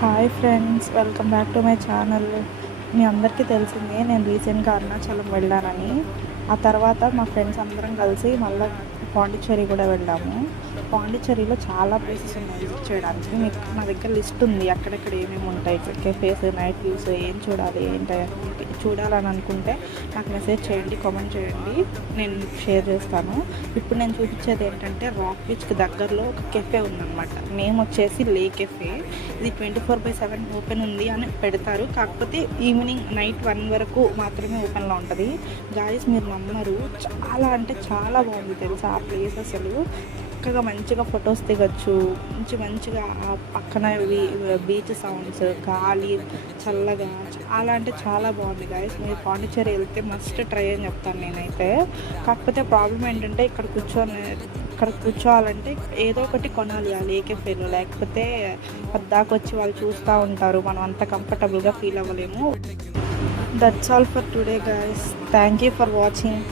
Hi friends, welcome back to my channel. మీ అందరికీ తెలిసిందే నేను రీసెంట్గా అరుణాచలం వెళ్ళానని. ఆ తర్వాత మా ఫ్రెండ్స్ అందరం కలిసి మళ్ళీ పాండిచ్చేరి కూడా వెళ్ళాము. పాండిచ్చేరిలో చాలా ప్లేసెస్ ఉన్నాయి విజిట్ చేయడానికి. మీకు నా దగ్గర లిస్ట్ ఉంది ఎక్కడెక్కడ ఏమేమి ఉంటాయి, ఇక్కడ కెఫేస్, నైట్ వ్యూస్, ఏం చూడాలి ఏంటి చూడాలని అనుకుంటే నాకు మెసేజ్ చేయండి, కామెంట్ చేయండి, నేను షేర్ చేస్తాను. ఇప్పుడు నేను చూపించేది ఏంటంటే రాక్ బీచ్కి దగ్గరలో ఒక కెఫే ఉందన్నమాట. నేమ్ వచ్చేసి లే కెఫే. ఇది 24/7 ఓపెన్ ఉంది అని పెడతారు, కాకపోతే ఈవినింగ్ నైట్ 1 వరకు మాత్రమే ఓపెన్లో ఉంటుంది. గాయస్ మీరు నమ్మరు, చాలా అంటే చాలా బాగుంది తెలుసా ఆ ప్లేస్. అసలు చక్కగా మంచిగా ఫొటోస్ దిగచ్చు, మంచిగా ఆ పక్కన బీచ్ సౌండ్స్, గాలి, చల్లగా, చాలా అంటే చాలా బాగుంది గాయస్. మీరు పాండిచ్చేరి వెళ్తే మస్ట్ ట్రై అని చెప్తాను నేనైతే. కాకపోతే ప్రాబ్లం ఏంటంటే ఇక్కడ కూర్చోవాలంటే ఏదో ఒకటి కొనాలి ఆ లే కెఫేలో, లేకపోతే పద్దాకు వచ్చి వాళ్ళు చూస్తూ ఉంటారు, మనం అంత కంఫర్టబుల్గా ఫీల్ అవ్వలేము. That's all for today guys. Thank you for watching.